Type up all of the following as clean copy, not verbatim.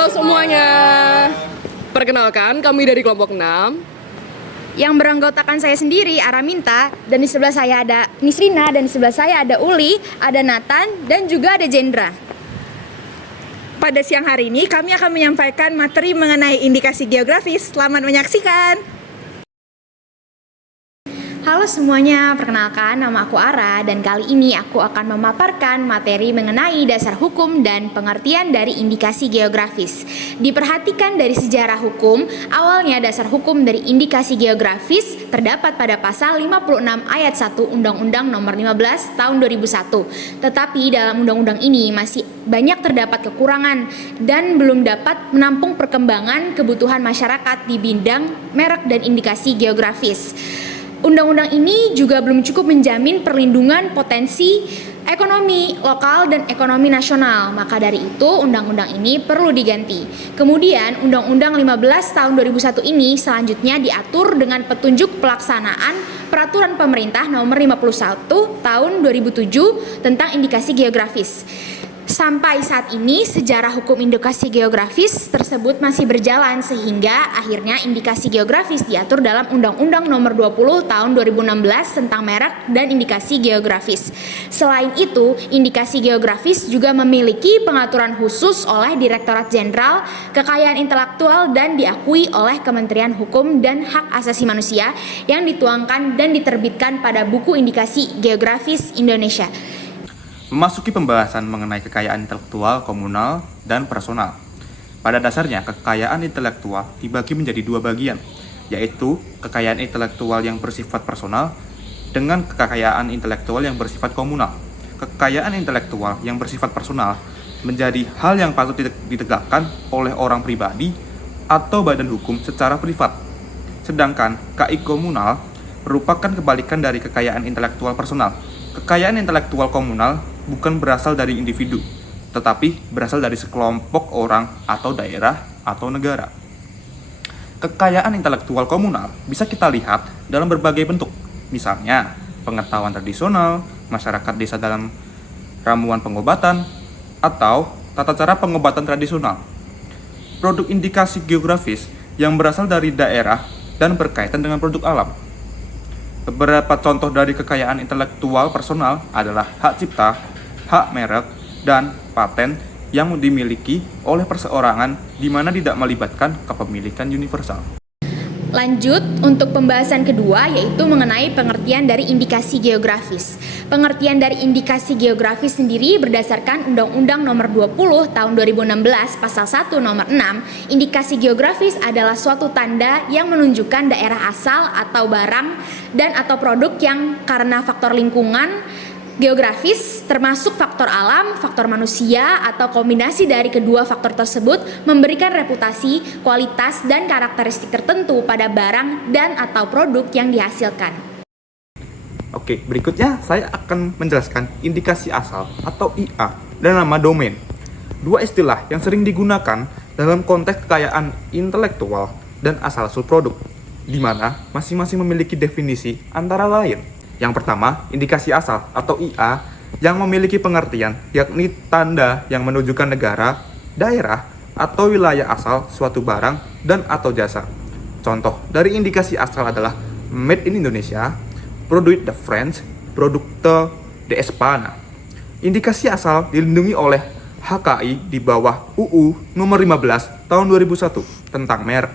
Halo semuanya. Perkenalkan, kami dari kelompok 6. Yang beranggotakan saya sendiri, Araminta, dan di sebelah saya ada Nisrina, dan di sebelah saya ada Uli, ada Nathan, dan juga ada Jendra. Pada siang hari ini kami akan menyampaikan materi mengenai indikasi geografis. Selamat menyaksikan. Halo semuanya, perkenalkan nama aku Ara, dan kali ini aku akan memaparkan materi mengenai dasar hukum dan pengertian dari indikasi geografis. Diperhatikan dari sejarah hukum, awalnya dasar hukum dari indikasi geografis terdapat pada pasal 56 ayat 1 Undang-Undang Nomor 15 Tahun 2001. Tetapi dalam undang-undang ini masih banyak terdapat kekurangan dan belum dapat menampung perkembangan kebutuhan masyarakat di bidang merek dan indikasi geografis. Undang-undang ini juga belum cukup menjamin perlindungan potensi ekonomi lokal dan ekonomi nasional. Maka dari itu, undang-undang ini perlu diganti. Kemudian, Undang-Undang 15 tahun 2001 ini selanjutnya diatur dengan petunjuk pelaksanaan Peraturan Pemerintah Nomor 51 tahun 2007 tentang indikasi geografis. Sampai saat ini, sejarah hukum indikasi geografis tersebut masih berjalan sehingga akhirnya indikasi geografis diatur dalam Undang-Undang Nomor 20 Tahun 2016 tentang merek dan indikasi geografis. Selain itu, indikasi geografis juga memiliki pengaturan khusus oleh Direktorat Jenderal Kekayaan Intelektual dan diakui oleh Kementerian Hukum dan Hak Asasi Manusia yang dituangkan dan diterbitkan pada buku Indikasi Geografis Indonesia. Memasuki pembahasan mengenai kekayaan intelektual, komunal, dan personal. Pada dasarnya, kekayaan intelektual dibagi menjadi dua bagian, yaitu kekayaan intelektual yang bersifat personal dengan kekayaan intelektual yang bersifat komunal. Kekayaan intelektual yang bersifat personal menjadi hal yang patut ditegakkan oleh orang pribadi atau badan hukum secara privat. Sedangkan KI komunal merupakan kebalikan dari kekayaan intelektual personal. Kekayaan intelektual komunal bukan berasal dari individu, tetapi berasal dari sekelompok orang atau daerah atau negara. Kekayaan intelektual komunal bisa kita lihat dalam berbagai bentuk, misalnya pengetahuan tradisional, masyarakat desa dalam ramuan pengobatan, atau tata cara pengobatan tradisional. Produk indikasi geografis yang berasal dari daerah dan berkaitan dengan produk alam. Beberapa contoh dari kekayaan intelektual personal adalah hak cipta, hak merek, dan paten yang dimiliki oleh perseorangan di mana tidak melibatkan kepemilikan universal. Lanjut untuk pembahasan kedua, yaitu mengenai pengertian dari indikasi geografis. Pengertian dari indikasi geografis sendiri berdasarkan Undang-Undang Nomor 20 Tahun 2016 Pasal 1 Nomor 6. Indikasi geografis adalah suatu tanda yang menunjukkan daerah asal atau barang dan atau produk yang karena faktor lingkungan geografis termasuk faktor alam, faktor manusia, atau kombinasi dari kedua faktor tersebut memberikan reputasi, kualitas, dan karakteristik tertentu pada barang dan atau produk yang dihasilkan. Oke, berikutnya saya akan menjelaskan indikasi asal atau IA dan nama domain. Dua istilah yang sering digunakan dalam konteks kekayaan intelektual dan asal-usul produk, di mana masing-masing memiliki definisi antara lain. Yang pertama, indikasi asal atau IA yang memiliki pengertian yakni tanda yang menunjukkan negara, daerah, atau wilayah asal suatu barang dan atau jasa. Contoh dari indikasi asal adalah Made in Indonesia, Produit de France, Producte de España. Indikasi asal dilindungi oleh HKI di bawah UU Nomor 15 Tahun 2001 tentang merek.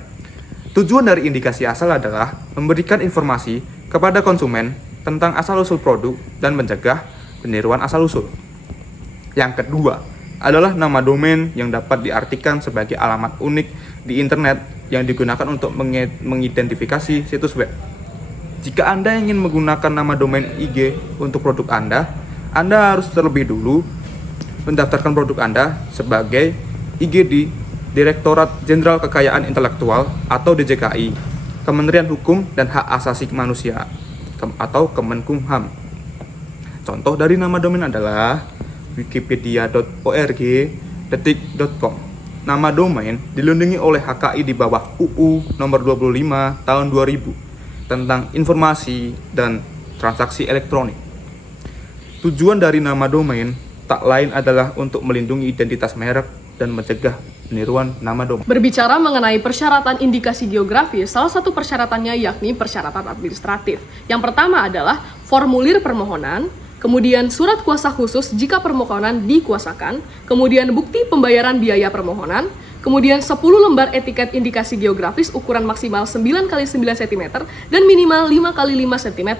Tujuan dari indikasi asal adalah memberikan informasi kepada konsumen tentang asal-usul produk dan mencegah peniruan asal-usul. Yang kedua adalah nama domain yang dapat diartikan sebagai alamat unik di internet yang digunakan untuk mengidentifikasi situs web. Jika Anda ingin menggunakan nama domain IG untuk produk Anda harus terlebih dulu mendaftarkan produk Anda sebagai IG di Direktorat Jenderal Kekayaan Intelektual atau DJKI, Kementerian Hukum dan Hak Asasi Manusia atau Kemenkumham. Contoh dari nama domain adalah wikipedia.org, detik.com. Nama domain dilindungi oleh HKI di bawah UU Nomor 25 Tahun 2000 tentang informasi dan transaksi elektronik. Tujuan dari nama domain tak lain adalah untuk melindungi identitas merek dan mencegah peniruan nama domain. Berbicara mengenai persyaratan indikasi geografis, salah satu persyaratannya yakni persyaratan administratif. Yang pertama adalah formulir permohonan, kemudian surat kuasa khusus jika permohonan dikuasakan, kemudian bukti pembayaran biaya permohonan, kemudian 10 lembar etiket indikasi geografis ukuran maksimal 9x9 cm dan minimal 5x5 cm.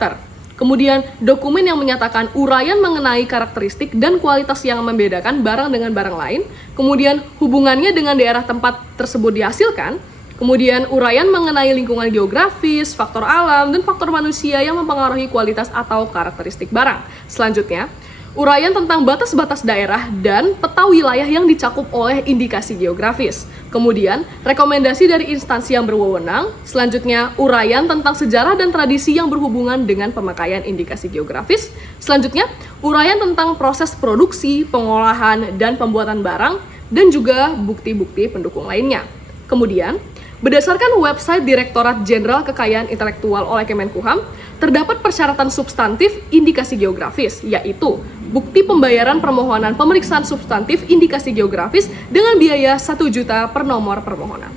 Kemudian dokumen yang menyatakan uraian mengenai karakteristik dan kualitas yang membedakan barang dengan barang lain, kemudian hubungannya dengan daerah tempat tersebut dihasilkan, kemudian uraian mengenai lingkungan geografis, faktor alam, dan faktor manusia yang mempengaruhi kualitas atau karakteristik barang. Selanjutnya, uraian tentang batas-batas daerah dan peta wilayah yang dicakup oleh indikasi geografis. Kemudian, rekomendasi dari instansi yang berwenang. Selanjutnya, uraian tentang sejarah dan tradisi yang berhubungan dengan pemakaian indikasi geografis. Selanjutnya, uraian tentang proses produksi, pengolahan, dan pembuatan barang, dan juga bukti-bukti pendukung lainnya. Kemudian, berdasarkan website Direktorat Jenderal Kekayaan Intelektual oleh Kemenkumham, terdapat persyaratan substantif indikasi geografis, yaitu bukti pembayaran permohonan pemeriksaan substantif indikasi geografis dengan biaya 1 juta per nomor permohonan.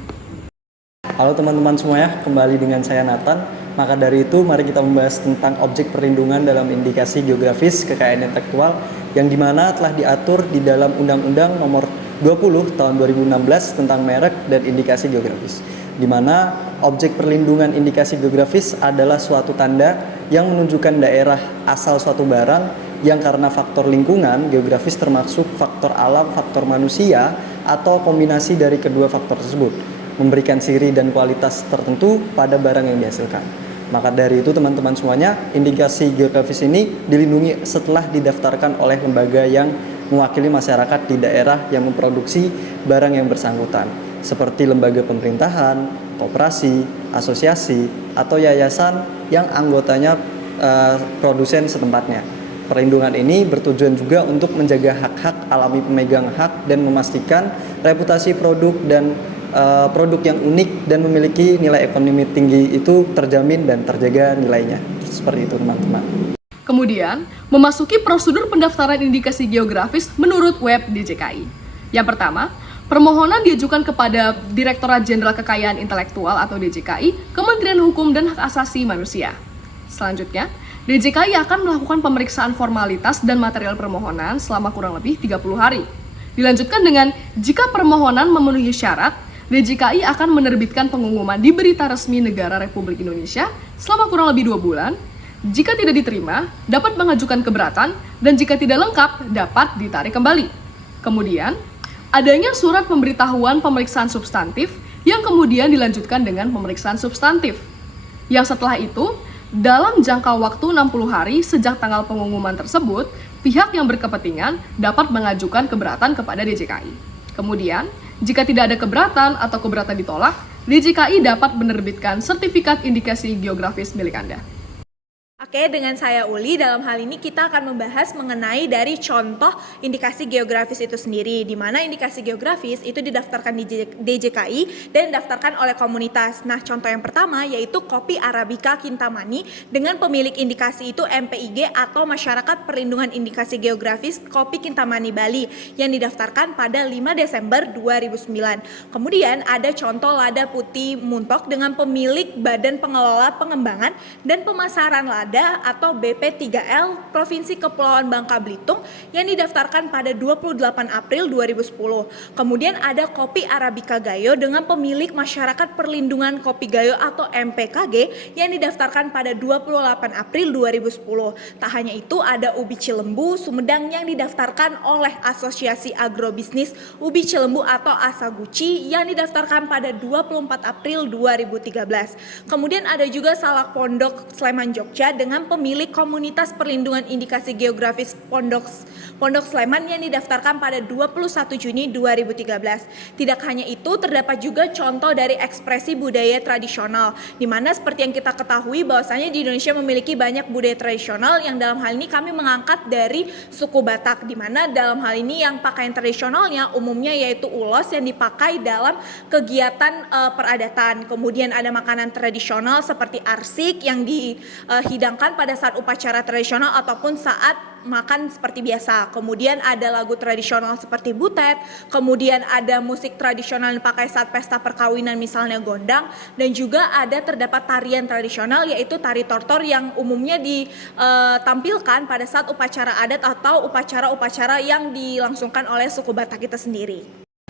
Halo teman-teman semuanya, kembali dengan saya Nathan. Maka dari itu, mari kita membahas tentang objek perlindungan dalam indikasi geografis kekayaan intelektual yang dimana telah diatur di dalam Undang-Undang Nomor 20 Tahun 2016 tentang merek dan indikasi geografis, di mana objek perlindungan indikasi geografis adalah suatu tanda yang menunjukkan daerah asal suatu barang yang karena faktor lingkungan geografis termasuk faktor alam, faktor manusia, atau kombinasi dari kedua faktor tersebut, memberikan ciri dan kualitas tertentu pada barang yang dihasilkan. Maka dari itu teman-teman semuanya, indikasi geografis ini dilindungi setelah didaftarkan oleh lembaga yang mewakili masyarakat di daerah yang memproduksi barang yang bersangkutan, seperti lembaga pemerintahan, koperasi, asosiasi, atau yayasan yang anggotanya produsen setempatnya. Perlindungan ini bertujuan juga untuk menjaga hak-hak alami pemegang hak dan memastikan reputasi produk dan produk yang unik dan memiliki nilai ekonomi tinggi itu terjamin dan terjaga nilainya. Seperti itu teman-teman. Kemudian, memasuki prosedur pendaftaran indikasi geografis menurut web DJKI. Yang pertama, permohonan diajukan kepada Direktorat Jenderal Kekayaan Intelektual atau DJKI, Kementerian Hukum dan Hak Asasi Manusia. Selanjutnya, DJKI akan melakukan pemeriksaan formalitas dan material permohonan selama kurang lebih 30 hari. Dilanjutkan dengan, jika permohonan memenuhi syarat, DJKI akan menerbitkan pengumuman di Berita Resmi Negara Republik Indonesia selama kurang lebih 2 bulan. Jika tidak diterima, dapat mengajukan keberatan, dan jika tidak lengkap, dapat ditarik kembali. Kemudian, adanya surat pemberitahuan pemeriksaan substantif yang kemudian dilanjutkan dengan pemeriksaan substantif. Yang setelah itu, dalam jangka waktu 60 hari sejak tanggal pengumuman tersebut, pihak yang berkepentingan dapat mengajukan keberatan kepada DJKI. Kemudian, jika tidak ada keberatan atau keberatan ditolak, DJKI dapat menerbitkan sertifikat indikasi geografis milik Anda. Oke, dengan saya Uli, dalam hal ini kita akan membahas mengenai dari contoh indikasi geografis itu sendiri, di mana indikasi geografis itu didaftarkan di DJKI dan didaftarkan oleh komunitas. Nah, contoh yang pertama yaitu kopi Arabica Kintamani dengan pemilik indikasi itu MPIG atau Masyarakat Perlindungan Indikasi Geografis Kopi Kintamani Bali yang didaftarkan pada 5 Desember 2009. Kemudian ada contoh lada putih Muntok dengan pemilik Badan Pengelola Pengembangan dan Pemasaran Lada atau BP3L Provinsi Kepulauan Bangka Belitung yang didaftarkan pada 28 April 2010. Kemudian ada kopi Arabica Gayo dengan pemilik Masyarakat Perlindungan Kopi Gayo atau MPKG yang didaftarkan pada 28 April 2010. Tak hanya itu, ada ubi Cilembu Sumedang yang didaftarkan oleh Asosiasi Agrobisnis Ubi Cilembu atau Asaguci yang didaftarkan pada 24 April 2013. Kemudian ada juga Salak Pondok Sleman Jogja dengan pemilik Komunitas Perlindungan Indikasi Geografis Pondok Sleman yang didaftarkan pada 21 Juni 2013. Tidak hanya itu, terdapat juga contoh dari ekspresi budaya tradisional, di mana seperti yang kita ketahui bahwasanya di Indonesia memiliki banyak budaya tradisional yang dalam hal ini kami mengangkat dari suku Batak, di mana dalam hal ini yang pakaian tradisionalnya umumnya yaitu ulos yang dipakai dalam kegiatan peradatan. Kemudian ada makanan tradisional seperti arsik yang dihidangkan digoyangkan pada saat upacara tradisional ataupun saat makan seperti biasa. Kemudian ada lagu tradisional seperti butet, kemudian ada musik tradisional yang dipakai saat pesta perkawinan misalnya gondang, dan juga ada terdapat tarian tradisional yaitu tari tortor yang umumnya ditampilkan pada saat upacara adat atau upacara-upacara yang dilangsungkan oleh suku Batak kita sendiri.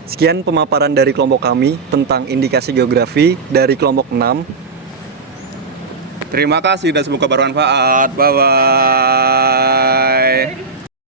Sekian pemaparan dari kelompok kami tentang indikasi geografi dari kelompok 6. Terima kasih dan semoga bermanfaat. Bye-bye.